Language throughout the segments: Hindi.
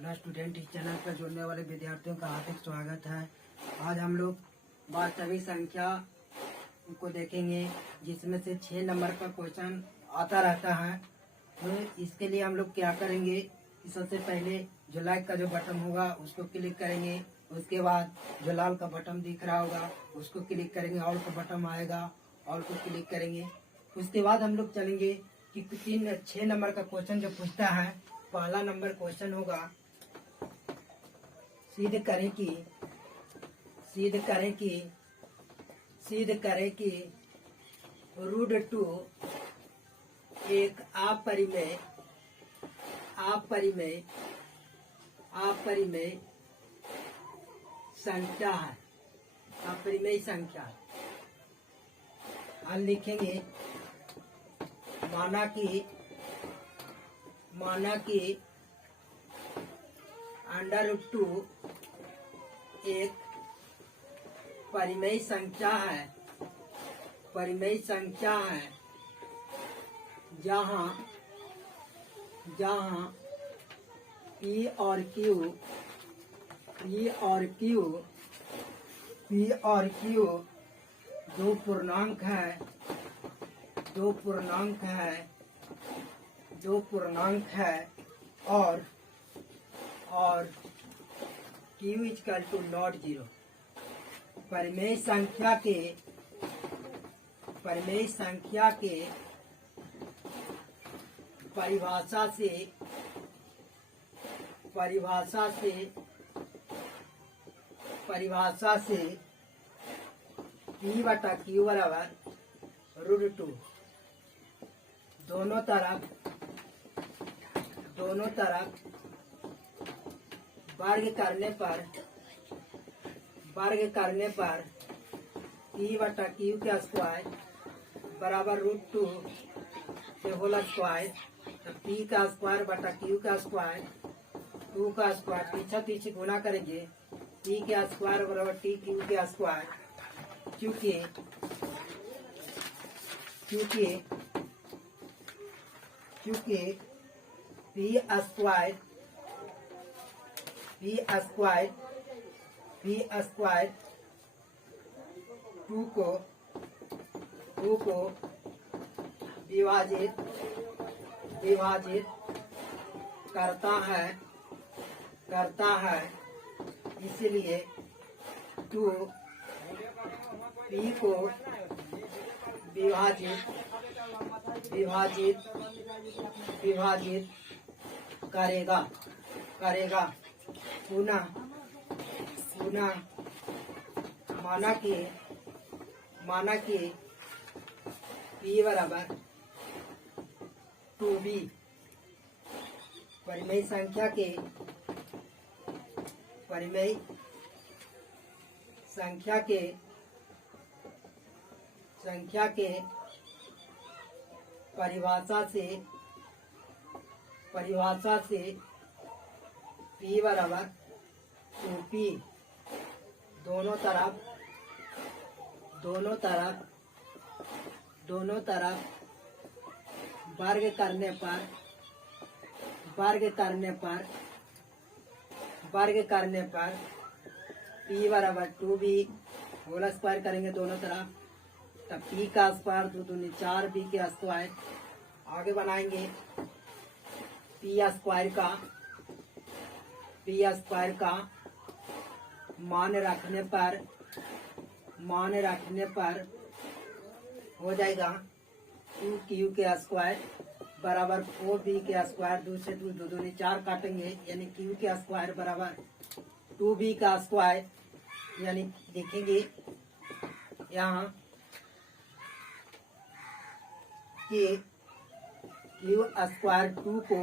हेलो स्टूडेंट, इस चैनल पर जुड़ने वाले विद्यार्थियों का हार्दिक स्वागत है। आज हम लोग वास्तविक संख्या को देखेंगे, जिसमें से 6 नंबर का क्वेश्चन आता रहता है। तो इसके लिए हम लोग क्या करेंगे कि सबसे पहले जो लाइक का जो बटन होगा उसको क्लिक करेंगे। उसके बाद जो लाल का बटन दिख रहा होगा उसको क्लिक करेंगे, ऑल का बटन आएगा, ऑल को क्लिक करेंगे। उसके बाद हम लोग चलेंगे कि 6 नंबर का क्वेश्चन जो पूछता है। पहला नंबर क्वेश्चन होगा, सिद्ध करें कि √2 एक अपरिमेय संख्या है। अपरिमेय संख्या हम लिखेंगे, माना कि √2 एक परिमेय संख्या है, जहाँ P और Q दो पूर्णांक है और Q ≠ 0। परिमेय संख्या के परिभाषा से P/Q बराबर √2। दोनों तरफ वर्ग करने पर P/Q का स्क्वायर बराबर √2 के होल स्क्वायर। तो P का स्क्वायर बटा Q का स्क्वायर, 2 का स्क्वायर पीछे गुना करेंगे। P का स्क्वायर बराबर TQ का स्क्वायर, क्योंकि P स्क्वायर 2 को विभाजित करता है। इसलिए 2 P को विभाजित करेगा। पुनः माना कि P बराबर 2B परिमेय संख्या के परिभाषा से P बराबर 2P। दोनों तरफ वर्ग करने पर P बराबर 2B होल स्क्वायर करेंगे दोनों तरफ। तब P का स्क्वायर 2 दूनी 4, B के स्क्वायर आगे बनाएंगे। P स्क्वायर का मान रखने पर हो जाएगा 2Q के स्क्वायर बराबर 4B के स्क्वायर। 2 से 2 दूनी 4 काटेंगे, यानी Q के स्क्वायर बराबर 2B का स्क्वायर। यानी देखेंगे यहाँ कि Q स्क्वायर 2 को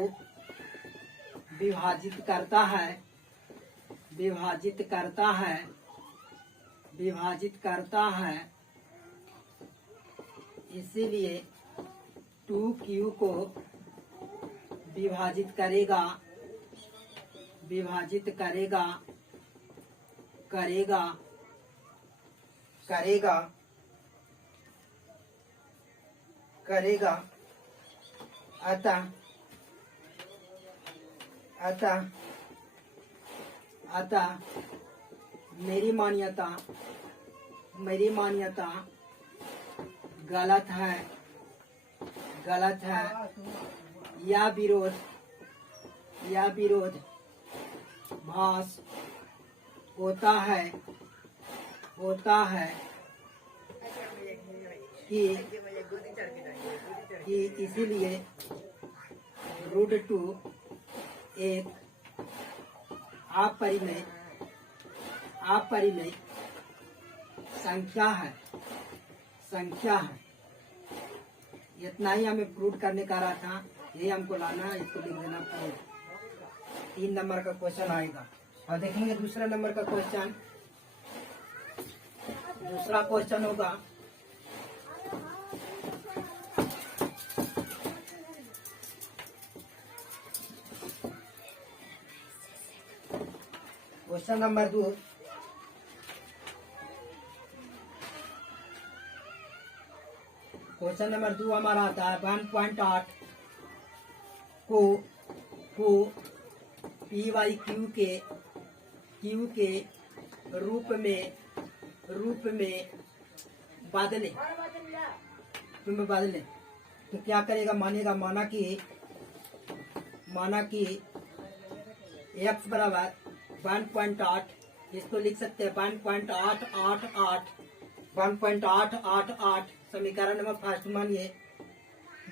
विभाजित करता है। इसीलिए 2Q को विभाजित करेगा अतः अतः मेरी मान्यता गलत है। यह विरोधाभास होता है कि इसीलिए रूट 2 एक अपरिमेय संख्या है। इतना ही हमें प्रूव करने का रहा था, यही हमको लाना है, इसको लिख देना पड़ेगा। 3 नंबर का क्वेश्चन आएगा। और देखेंगे दूसरा नंबर का क्वेश्चन। दूसरा क्वेश्चन होगा क्वेश्चन नंबर 2। क्वेश्चन नंबर 2 हमारा आता है 1.8 को PYQ के रूप में बदले। तो क्या करेगा? माना कि x बराबर 1.8, इसको लिख सकते हैं 1.888 समीकरण नंबर फर्स्ट। मानिए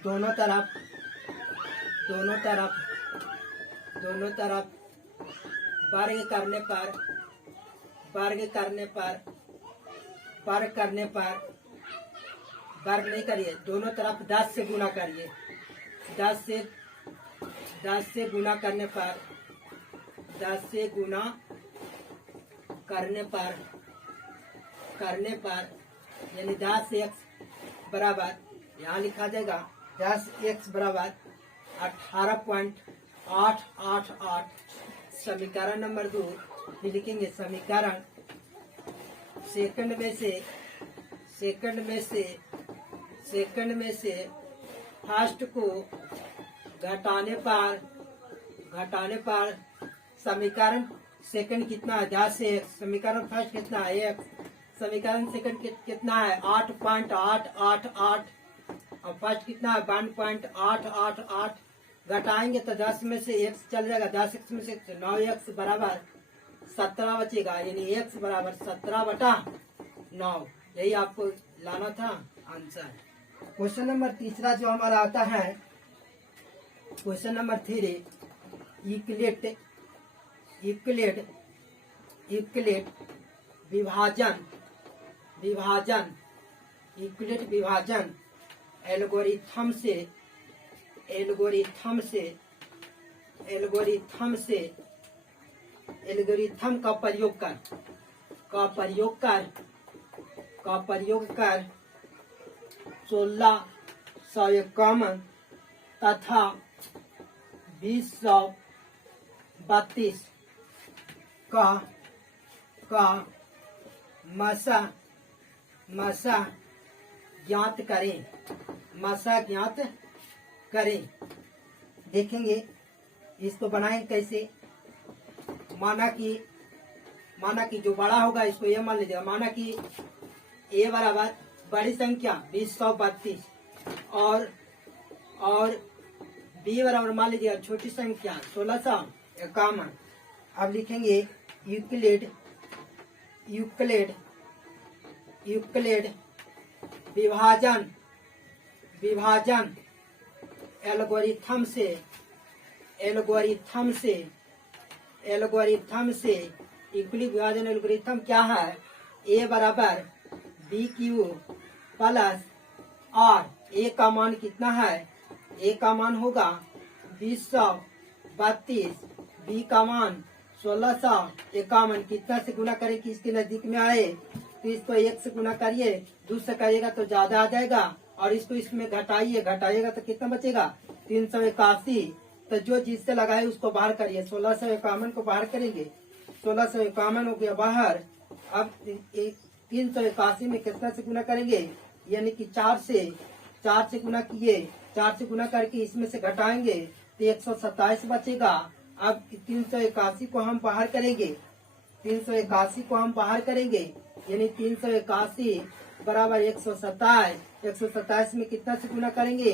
दोनों तरफ वर्ग करने पर वर्ग नहीं करिए, दोनों तरफ 10 से गुना करिए। 10 से गुना करने पर यानी 10x बराबर, यहाँ लिखा जाएगा 10x बराबर 18.888। समीकरण नंबर 2 भी लिखेंगे। समीकरण सेकंड में से फर्स्ट को घटाने पर समीकरण सेकंड कितना है? 10 से x। समीकरण फर्स्ट कितना है? x। समीकरण सेकंड कितना है? 8.888 और फर्स्ट कितना है? 1.888। घटाएंगे तो 10 में से x चल जाएगा, 10x में से 9x बराबर 17 बचेगा, यानी x बराबर 17/9। यही आपको लाना था आंसर। क्वेश्चन नंबर तीसरा जो हमारा आता है, क्वेश्चन नंबर 3 यूक्लिड विभाजन एल्गोरिथम का प्रयोग कर 1651 तथा 2032 का मसा ज्ञात करें। देखेंगे इसको बनाएंगे कैसे। माना कि जो बड़ा होगा इसको ये मान लीजिएगा। माना कि a बराबर बड़ी संख्या 2032 और b बराबर मान लीजिएगा छोटी संख्या 1651। अब लिखेंगे यूक्लिड विभाजन एल्गोरिथम से यूक्लिड विभाजन एल्गोरिथम क्या है? a बराबर BQ प्लस r। a का मान कितना है? a का मान होगा 2032, b का मान 1651। कितना से गुना करें कि इसके नजदीक में आए? तो इसको 1 से गुना करिए, 2 से करिएगा तो ज्यादा आ जाएगा, और इसको इसमें घटाइएगा तो कितना बचेगा? 381। तो जो जिससे लगाए उसको बाहर करिए। 1651 को बाहर करेंगे, 1651 हो गया बाहर। अब 381 में कितना से गुना करेंगे? यानी कि 4 से गुना किए, 4 से गुना करके इसमें से घटाएंगे तो 127 बचेगा। अब 381 को हम बाहर करेंगे 381 को हम बाहर करेंगे, यानी 381 बराबर 127। 127 में कितना से गुना करेंगे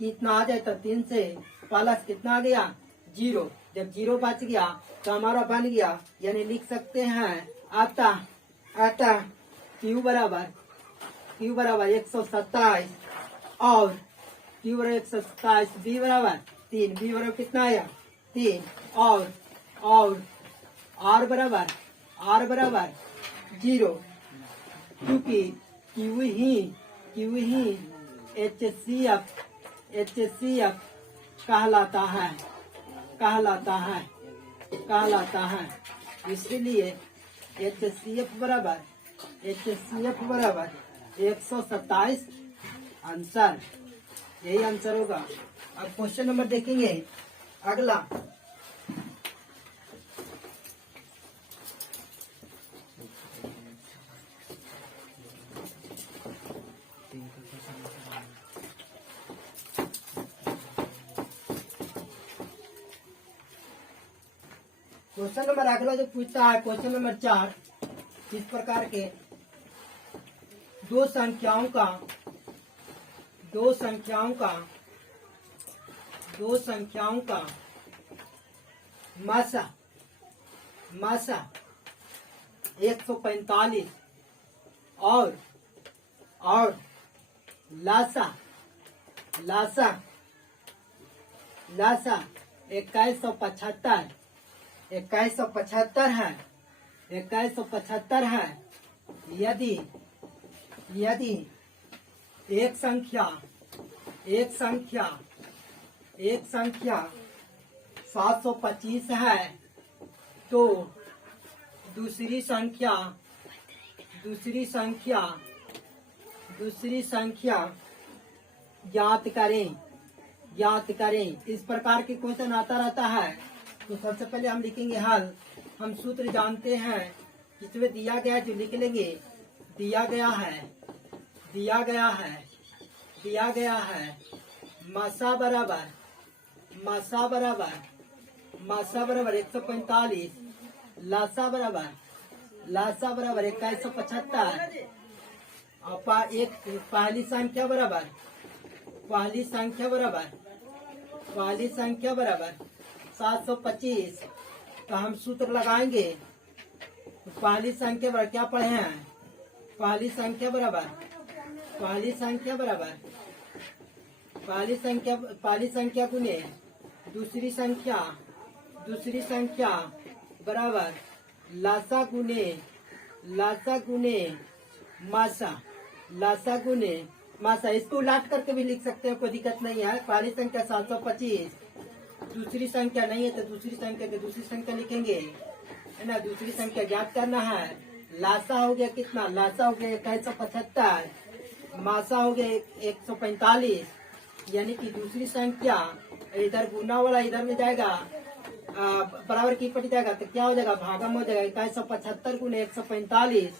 कि इतना आ जाए, तो 3 से प्लस कितना आ गया 0। जब 0 बच गया तो हमारा बन गया, यानी लिख सकते हैं अतः Q बराबर 127 और Q बराबर 127, B बराबर 3, B बराबर कितना आया 3 और R बराबर 0, क्योंकि Q ही HCF कहलाता है। इसलिए HCF बराबर 127 आंसर, यही आंसर होगा। अब क्वेश्चन नंबर देखेंगे अगला। क्वेश्चन नंबर अगला जो पूछता है, क्वेश्चन नंबर 4, इस प्रकार के दो संख्याओं का मासा 145 और लासा 2175 है। यदि एक संख्या 725 है, तो दूसरी संख्या ज्ञात करें। इस प्रकार के क्वेश्चन आता रहता है। तो सबसे पहले हम लिखेंगे हल। हम सूत्र जानते हैं, इसमें दिया गया जो लिख लेंगे। दिया गया है मासा बराबर 145, लासा बराबर 2175 और पहली संख्या बराबर 725। तो हम सूत्र लगाएंगे। तो पहली संख्या बराबर क्या पढ़े हैं, पहली संख्या बराबर गुने दूसरी संख्या बराबर लासा गुने मासा। इसको उलट करके भी लिख सकते हैं, कोई दिक्कत नहीं है। पहली संख्या 725, दूसरी संख्या नहीं है तो दूसरी संख्या लिखेंगे, है ना। दूसरी संख्या ज्ञात करना है। लासा हो गया कितना, लासा हो गया 2175, मासा हो गया 145, यानी कि दूसरी संख्या इधर गुना वाला इधर में जाएगा, बराबर की पट जाएगा, तो क्या हो जाएगा भागम हो जाएगा 2175 गुने 145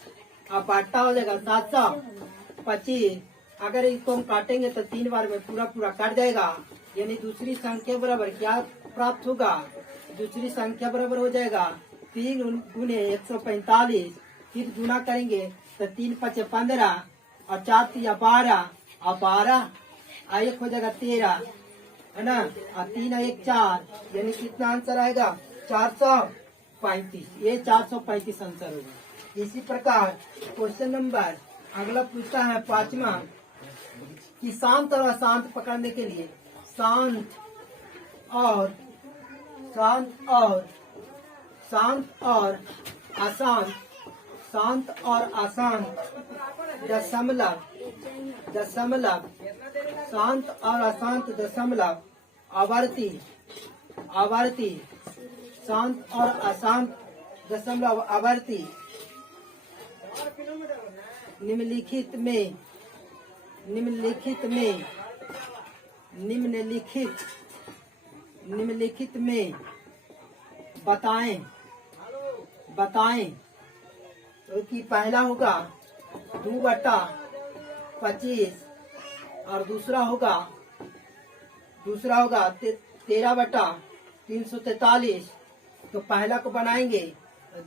और बाटा हो जाएगा 725। अगर इसको हम काटेंगे तो 3 बार में पूरा कट जाएगा, यानी दूसरी संख्या बराबर क्या प्राप्त होगा, दूसरी संख्या बराबर हो जाएगा 3 गुने 145। फिर गुना करेंगे तो 3 5 15 और 4 3 12 और 12 1 हो जाएगा 13, है ना। और 3 1 4, यानी कितना आंसर आएगा 435। ये 435 आंसर होगा। इसी प्रकार क्वेश्चन नंबर अगला पूछता है 5वां कि शांत और अशांत पकड़ने के लिए शांत और अशांत दशमलव आवर्ती शांत और अशांत दशमलव आवर्ती निम्नलिखित में बताएं। तो कि पहला होगा 2/25 और दूसरा होगा 13/343। तो पहला को बनाएंगे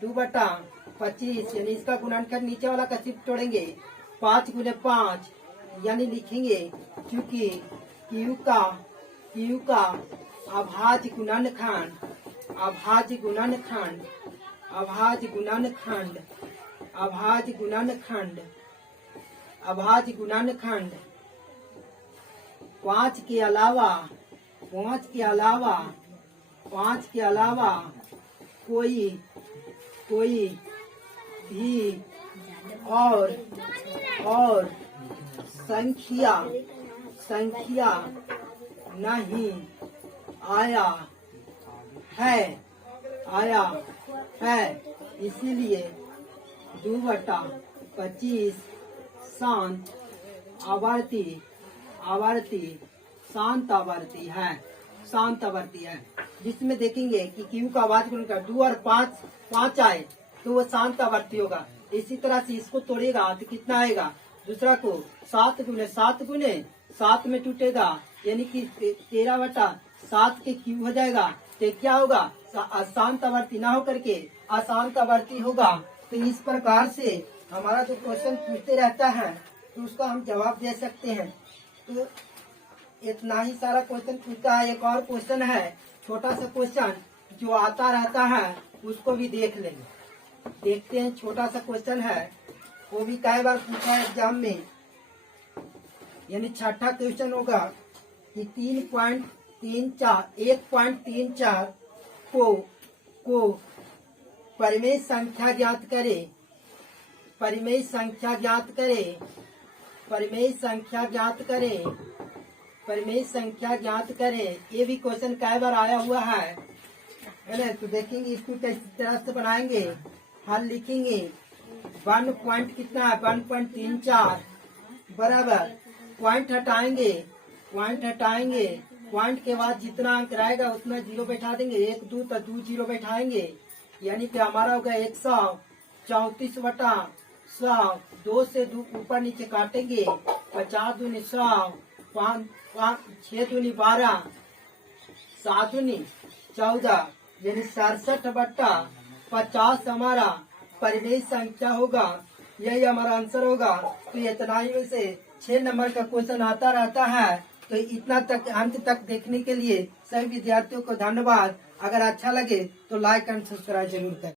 2/25 यानी इसका गुणनखंड नीचे वाला का सिर्फ तोड़ेंगे 5 गुने 5 यानी लिखेंगे क्योंकि क्यू का अभाज्य गुणनखंड 5 के अलावा कोई भी और संख्या नहीं आया है इसीलिए 2/25 शांत आवर्ती है जिसमें देखेंगे कि क्यू का अभाज्य गुणनखंड 2 और 5 आए तो वो शांत आवर्ती होगा। इसी तरह से इसको तोड़ेगा तो कितना आएगा, दूसरा को 7 गुने 7 में टूटेगा यानी कि 13/7 के क्यू हो जाएगा। तो क्या होगा, अशांत आवर्ती ना होकर के अशांत आवर्ती होगा। तो इस प्रकार से हमारा जो क्वेश्चन पूछते रहता है तो उसका हम जवाब दे सकते हैं। तो इतना ही सारा क्वेश्चन पूछता है। एक और क्वेश्चन है, छोटा सा क्वेश्चन जो आता रहता है उसको भी देख लेंगे। देखते हैं, छोटा सा क्वेश्चन है, वो भी कई बार पूछा है एग्जाम में। यानी छठा क्वेश्चन होगा कि 1.34 को परिमेय संख्या ज्ञात करें। ये भी क्वेश्चन कई बार आया हुआ है ना। तो देखेंगे इसको किस तरह से बनाएंगे, हल लिखेंगे। 1 पॉइंट कितना है, 1.34 बराबर पॉइंट हटाएंगे। पॉइंट के बाद जितना अंक रहेगा उतना 0 बैठा देंगे। 1 2 तो 2 0 बैठाएंगे यानी कि हमारा होगा 134/100। 2 से 2 ऊपर नीचे काटेंगे, 50 दूनी 100, 6 दूनी 12, 7 दूनी 14 यानी 67/50 हमारा परिमेय संख्या होगा। यही हमारा आंसर होगा। तो इतना ही में से 6 नंबर का क्वेश्चन आता रहता है। तो इतना तक अंत तक देखने के लिए सभी विद्यार्थियों को धन्यवाद। अगर अच्छा लगे तो लाइक एंड सब्सक्राइब जरूर करें।